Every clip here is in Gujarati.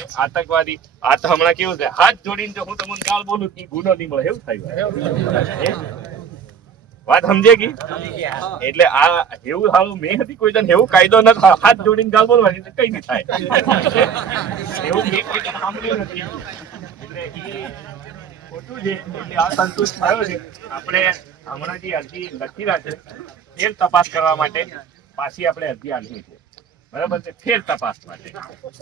એ આતંકવાદી. આ તો હમણાં કેવું છે? હાથ જોડીને જો હું તમને ગાળ બોલું કે ગુનો નહીં મળે. એવું થાય વાત સમજે કી? એટલે આ એવું હાલું મેં હતી કોઈ જણ, એવું કાયદો ન હાથ જોડીને ગાલ બોલવાની તો કઈ નહીં થાય. એવું મેં કોઈ જણ સાંભળ્યું નથી. એટલે ખોટું છે. એટલે આ સંતુષ્ટ થયો છે. આપણે હમણાં જે અરજી લખી છે ફેર તપાસ કરવા માટે પાછી આપણે અરજી આપી છે બરાબર છે? ફેર તપાસ માટે.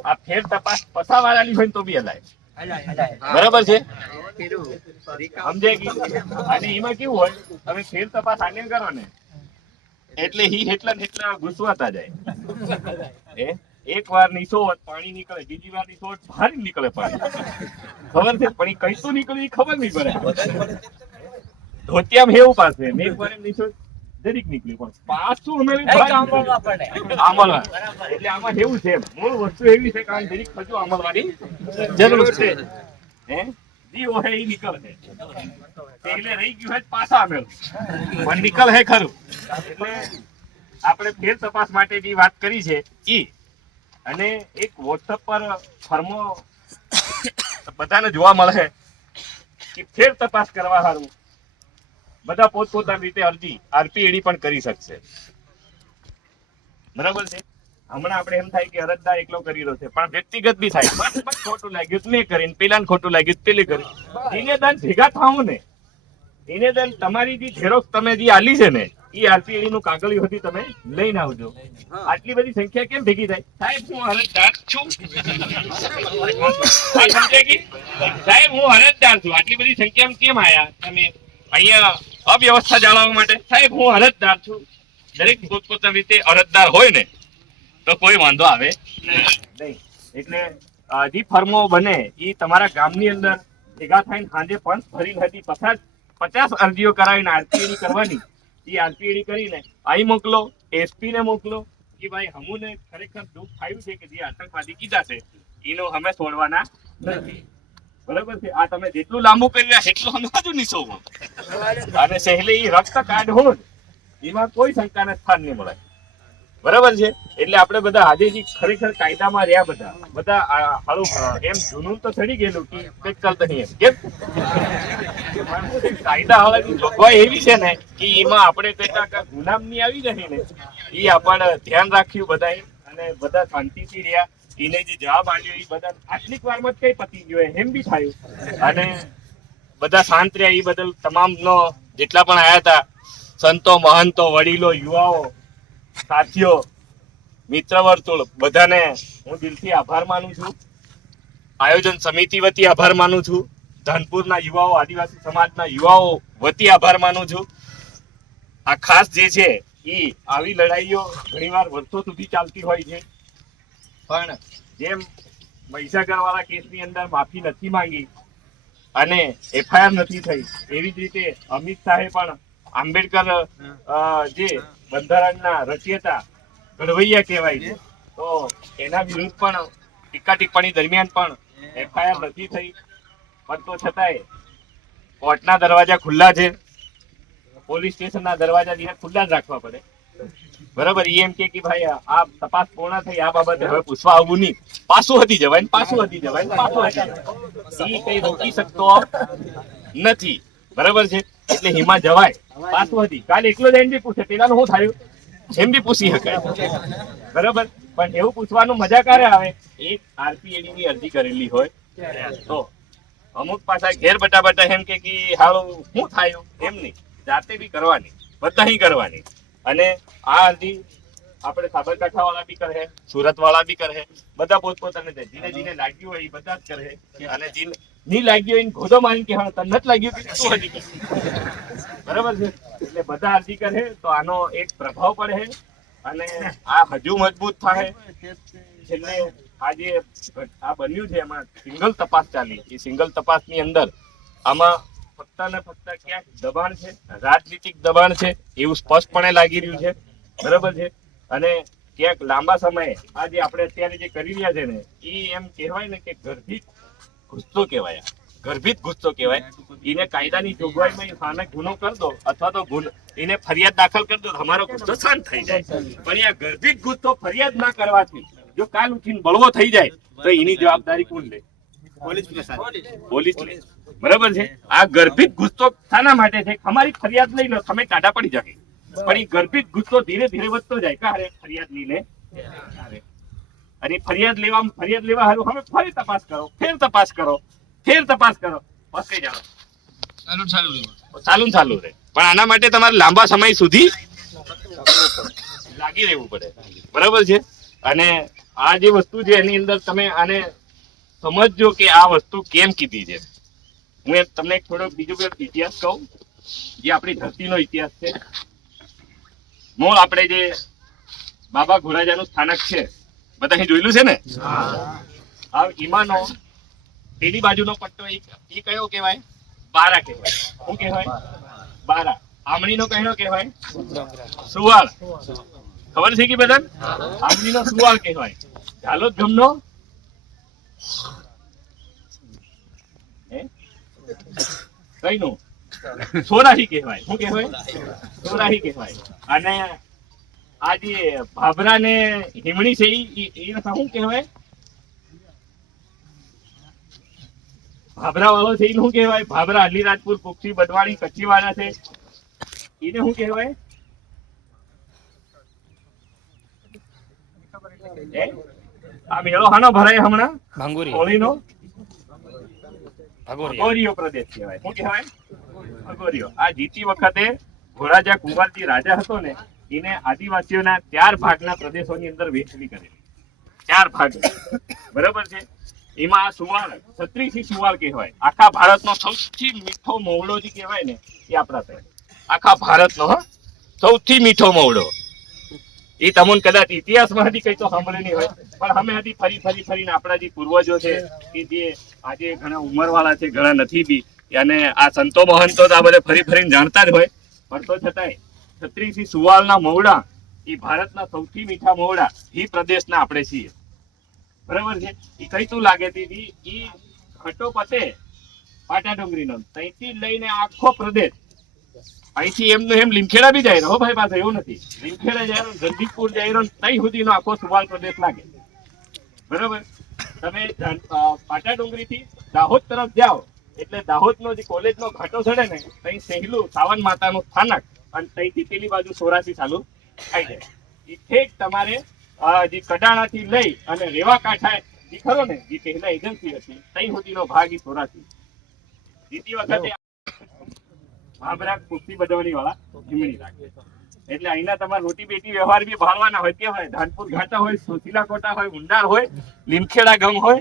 આ ફેર તપાસ પસાવાળાની હોય તો બી હલાય બરાબર છે? અને એમાં કેવું હોય, તમે ફેર તપાસ આને કરો ને, એટલે હી એટલા ને ઘૂસવાતા જાય. એ એક વાર નિસોવત પાણી નીકળે, બીજી વાર નિસોવત ભારી નીકળે પાણી. ખબર છે? પણ કઈ તો નીકળે એ ખબર નહીં પડે. ધોતિયામ હેવું પાસે. એક વાર એમ નિસોવત જરીક નીકળ્યું પણ પાછું અમે આમલવા એટલે આમાં એવું છે મૂળ વસ્તુ એવી છે કારણ દરેક હજુ આમલવાની જરૂર છે. હે? જી ઓહે ઈ નીકળે એટલે રહી ગયું હોય પાછા અમે. પણ નીકળ હે ખરું. એટલે આપણે ફેર તપાસ માટે જે વાત કરી છે ઈ. અને એક વોટ્સઅપ પર ફર્મો બધાને જોવા મળે કે ફેર તપાસ કરવા સારું બધા પોતપોતાની રીતે અરજી, આરપીએડી પણ કરી શકશે. બરાબર છે? હમણાં આપણે એમ થાય કે અરજદાર એકલો કરી રહ્યો છે, પણ વ્યક્તિગત બી થાય. ખોટું લાગ્યું મેં કરીને, પેલાને ખોટું લાગ્યું પેલી કરી. એને દાન ભેગા થાવું ને. એને દાન તમારી જે ઝેરોક્ષ તમે જે આલી છે ને, એ આરપીએડી નું કાગળિયું હતી તમે લઈને આવજો. આટલી બધી સંખ્યા કેમ ભેગી થાય? સાહેબ, હું અરજદાર છું? સાહેબ, હું અરજદાર છું. આટલી બધી સંખ્યા કેમ આયા? તમે અહીંયા અવ્યવસ્થા જાળવવા માટે. સાહેબ, હું અરજદાર છું. દરેક પોતપોતાની રીતે અરજદાર હોય ને, તો કોઈ વાંધો આવે નહીં. એટલે જે ફર્મો બને એ તમારા ગામની અંદર ભેગા થઈને સાંજે પંચ ફરી હતી. પચાસ પચાસ અરજીઓ કરાવીને આરપીએડી કરવાની. એ આરપીએડી કરીને અહીં મોકલો, એસપી ને મોકલો, કે ભાઈ હમુને ખરેખર દુઃખ થયું છે કે જે આતંકવાદી કીધા છે, એનો અમે છોડવાના નથી. કાયદામાં રહ્યા બધા બધા એમ જૂનું તો ચડી ગયેલું કે કંઈક ચાલતો નહીં એમ. કેમ? કાયદા વાળાની જોગવાઈ એવી છે ને કે એમાં આપણે કઈ ગુલામની આવી જાય ને એ આપણે ધ્યાન રાખ્યું બધાએ અને બધા શાંતિથી રહ્યા. એને જે જવાબ આપ્યો એ બધા આટલીક વારમાં જ કઈ પતી ગયો એમ બી થયું. અને બધા શાંત રહ્યા એ બદલ તમામનો, જેટલા પણ આવ્યા હતા, સંતો, મહંતો, વડીલો, યુવાઓ, સાથીઓ મિત્ર વર્તુળ બધાને હું દિલથી આભાર માનું છું. આયોજન સમિતિ વતી આભાર માનું છું. ધનપુરના યુવાઓ, આદિવાસી સમાજના યુવાઓ વતી આભાર માનું છું. આ ખાસ જે છે એ આવી લડાઈઓ ઘણીવાર વર્ષો સુધી ચાલતી હોય છે. પણ જેમ મહીસાગર વાળા કેસની અંદર માફી નથી માંગી અને એફઆઈઆર નથી થઈ, એવી જ રીતે અમિત શાહે પણ આંબેડકર જે બંધારણના રચયતા ઘડવૈયા કહેવાય છે, તો એના વિરુદ્ધ પણ ટીકા ટિપ્પણી દરમિયાન પણ એફઆઈઆર નથી થઈ. પણ તો છતાંય કોર્ટના દરવાજા ખુલ્લા છે, પોલીસ સ્ટેશનના દરવાજા ખુલ્લા જ રાખવા પડે. બરાબર? એમ કે ભાઈ, આ તપાસ પૂર્ણ થઈ, આ બાબતે હવે પૂછવા આવવું નહીં. પાછું હતી જવાય પાછું હતી જવાય પાછું હતી. ઈ કઈ રોકી શકતો નથી. બરાબર છે? એટલે હિમા જવાય. પાછું હતી કાલે એકલો જઈને બી પૂછે, પેલાનું શું થયું? જેમ બી પૂછી શકાય. બરાબર? પણ એવું પૂછવાનું મજા ક્યારે આવે? એક આરપીએડી ની અરજી કરેલી હોય. તો અમુક પાછા ઘેર બટા બટા એમ કે હાલો, શું થાય? એમ નહીં. જાતે બી કરવાની. બધા કરવાની. અને આ અરજી આપણે સાબરકાંઠા વાળા બી કરે સુરત વાળા બી કરે, બધા પોતપોતાને દે. જીને જીને લાગ્યું હોય એ બધા જ કરે. અને જીને નહીં લાગ્યું હોય ખોદો મારીને કે હા તને નથી લાગ્યું કે શું હતી બરાબર છે? એટલે બધા અરજી કરે, તો આનો એક પ્રભાવ પડે અને આ હજુ મજબૂત થાય. છેલ્લે આ જે આ બન્યું છે એમાં સિંગલ તપાસ ચાલી. એ સિંગલ તપાસની અંદર આમાં ફક્ત ને ફક્ત ક્યાંક દબાણ છે, રાજનીતિક દબાણ છે, એવું સ્પષ્ટપણે લાગી રહ્યું છે. બરાબર છે? અને ક્યાંક લાંબા સમયે આ જે આપણે અત્યારે જે કરી રહ્યા છે ને એ એમ કહેવાય ને કે ગર્ભિત ગુસ્સો કહેવાય. ગર્ભિત ગુસ્સો કહેવાય. એને કાયદાની જોગવાઈમાં સામે ગુનો કરી દો અથવા તો ગુનો, એને ફરિયાદ દાખલ કરી દો તો અમારો ગુસ્સો શાંત થઈ જાય. પણ આ ગર્ભિત ગુસ્સો ફરિયાદ ના કરવાથી જો કાલ ઉઠીને બળવો થઈ જાય, તો એની જવાબદારી કોણ લે? પોલીસ બરાબર છે? આ ગર્ભિત ગુસ્સો શાના માટે છે? અમારી ફરિયાદ લઈ લો તમે ટાટા પડી જાય પણ એ ગર્ભિત ગુસ્સો ધીરે ધીરે વધતો જાય. કારે ફરિયાદ લઈ લે. અને ફરિયાદ લેવા ફરિયાદ લેવા હારું. હવે ફરી તપાસ કરો. ફેર તપાસ કરો. ફેર તપાસ કરો. બસ કઈ જાઓ. ચાલુ ને ચાલુ રહે. પણ આના માટે તમારે લાંબા સમય સુધી લાગી રહેવું પડે. બરાબર છે? અને આ જે વસ્તુ છે એની અંદર તમે આને સમજજો કે આ વસ્તુ કેમ કીધી છે. હું તમને થોડો બીજો કોઈ ઇતિહાસ કહું જે આપણી ધરતીનો ઇતિહાસ છે. મૂળ આપણે જે બાબા ઘોડાજાનું સ્થાનક છે બધા અહીં જોયેલું છે ને? હા. ઈમાનો પેલી બાજુનો પટ્ટો એ એ કયો કહેવાય? બારા કહેવાય. શું કહેવાય? બારા. આમણીનો કયો કહેવાય? સુવાળ. ખબર છે કે બધા આમણીનો સુવાળ કહેવાય. ઝાલોદ ગમનો? ભાભરા વાળો છે એને શું કહેવાય? ભાભરા અલીરાજપુર કુક્ષી બદવાણી કચ્છી વાળા છે. એને શું કહેવાય? આ મેળો હાનો ભરાય હમણાં? ભાંગોરી. હોળીનો? ભાગોરી. અગોરીયો પ્રદેશ કહેવાય. શું કહેવાય? અગોરીયો આ જીતી વખતે ઘોડાજા કુંવરજી રાજા હતો ને એને આદિવાસીઓના ચાર ભાગના પ્રદેશોની અંદર વહેંચણી કરેલી. ચાર ભાગ. બરાબર છે? એમાં સુવાળ છત્રીસી સુવાળ કહેવાય. આખા ભારતનો સૌથી મીઠો મોવડો જે કહેવાય ને એ આપણા સાહેબ આખા ભારતનો સૌથી મીઠો મોવડો. એ તમને કદાચ ઇતિહાસમાં હજી કઈ તો સાંભળ્યું નહીં હોય, પણ અમે હજી ફરી ફરી, ફરીને આપણા જે પૂર્વજો છે કે જે આજે ઘણા ઉંમરવાળા છે, ઘણા નથી બી અને આ સંતો મહંતો તો આ બધા ફરી, ફરીને જાણતા જ હોય. પણ તો છતાંય છત્રીસી સુવાલના મોવડા એ ભારતના સૌથી મીઠા મોવડા એ પ્રદેશના આપણે છીએ. બરાબર છે? એ કઈ તું લાગે હતી એ ઘટો પતે પાટા ડુંગરીનો ત્યાંથી લઈને આખો પ્રદેશ અહીંથી એમનું એમ લીમખેડા બી જાય હો ભાઈ પાસે, એવું નથી. લીમખેડા જાય ગંદીપુર જાય તઈ સુધીનો આખો સુવાલ પ્રદેશ લાગે. બરાબર? તમે પાટા ડુંગરીથી દાહોદ તરફ જાઓ, એટલે દાહોદનો જે કોલેજનો ઘાટો ચડે ને ત્યાં સહેલું સાવન માતાનું સ્થાનક અને ત્યાંથી પેલી બાજુ સોરાથી ચાલુ થઈ જાય. ઠેક તમારે જે કડાણાથી લઈ અને રેવા કાંઠા જે ખરો ને, જે પહેલા એજન્સી હતી, તઈ સુધીનો ભાગ એ સોરાથી. જીતી વખતે ભાભરા કુસ્તી બદવણી વાળા જીમણી રાખે. એટલે અહીંના તમારા રોટી બેટી વ્યવહાર બી ભાળવાના હોય કે હોય. ધાનપુર ઘાટા હોય સોસીલા કોટા હોય ઉંડાર હોય, લીમખેડા ગમ હોય,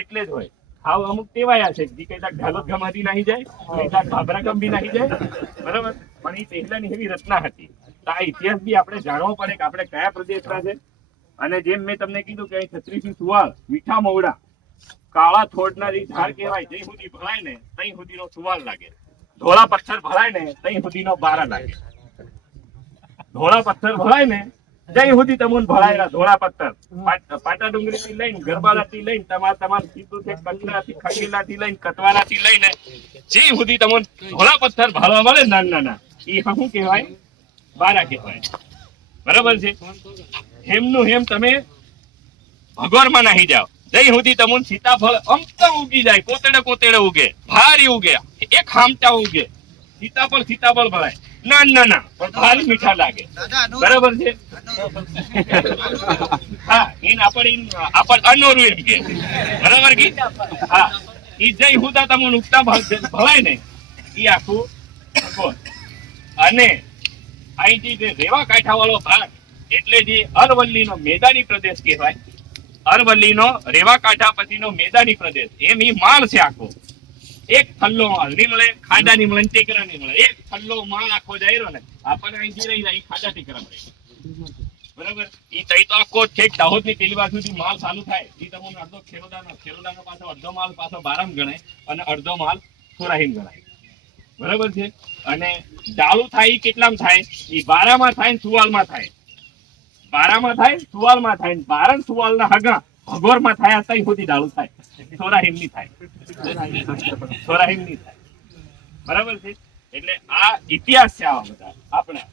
એટલે જ હોય. હાવ અમુક ટેવાયા છે. જી કઈ ઢાલોદ હતી નહીં જાય, કઈ ભાભરા ગમ બી નહીં જાય. બરાબર? પણ એ પહેલાની એવી રચના હતી. તો આ ઇતિહાસ બી આપણે જાણવો પડે કે આપણે કયા પ્રદેશના છે. અને જેમ મેં તમને કીધું કે છત્રીસી સુવાલ મીઠા મોવડા, કાળા થોડના જે ઝાડ કહેવાય જે સુધી ભરાય ને તઈ સુધીનો સુવાલ લાગે. ધોળા પથ્થર ભરાય ને તઈ સુધીનો બારા લાગે ધોળા પથ્થર ભરાય ને જઈ સુધી તમને ભરાયેલા ધોળા પથ્થર. પાટા ડુંગરી થી લઈને ગરબાલા થી લઈને તમાર તમાર સીધું છે કંડલા થી ખગેલા થી લઈને કતવાલા થી લઈને જે સુધી તમને ધોળા પથ્થર ભાળવા મળે નાના નાના એ શું કહેવાય? બારા કહેવાય. બરાબર છે? હેમનું હેમ તમે ભગવાનમાં નાહી જાઓ. જઈ સુધી તમને સીતાફળ અમતા ઉગી જાય કોતેડે કોતેડે ઉગે ભારી ઉગે એક હામટા ઉગે. સીતાફળ સીતાફળ ભરાય. ના ના ના પણ ભારી મીઠા લાગે. બરાબર છે? હા ઈન આપણ આપણ અનોરું એમ કે. બરાબર કે? હા. ઈ જઈ હુદા તમને ઉગતા ભરાય ને ઈ આખું અને અહીંથી જે રેવા કાંઠા વાળો ભાગ એટલે જે અરવલ્લીનો મેદાની પ્રદેશ કહેવાય અરવલ્લીનો રેવા કાંઠા પછીનો મેદાની પ્રદેશ. એમ ઈ માળ છે આખો. એક થલ્લો માળ. નહીં મળે, ખાડા નહીં મળે, ટેકરા નહીં મળે. એક થલ્લો માળ આખો જાય ને. આપણને અહીંથી રહી જાય ખાડા ટેકરા મળે બરાબર? ઈ તઈ તો આખો ઠેક દાહોદની પેલી બાજુથી માલ ચાલુ થાય. ઈ તમને અડધો ખેરોદાનો ખેરોદાનો પાછો, અડધો માલ પાછો બારામ ગણાય અને અડધો માલ સોરાહીમ ગણાય. બરાબર છે? અને ડાળું થાય કેટલામાં થાય? ઈ બારામાં થાય ને સુવાલમાં થાય. બારામાં થાય સુવાલમાં થાય બારણ સુવાલ ના સુવાલના હગા ભગોરમાં થાય તઈ સુધી ડાળું થાય. સોરાહીમની થાય. સોરાહીમની થાય. બરાબર છે? એટલે આ ઇતિહાસ છે આવા બધા. આપણા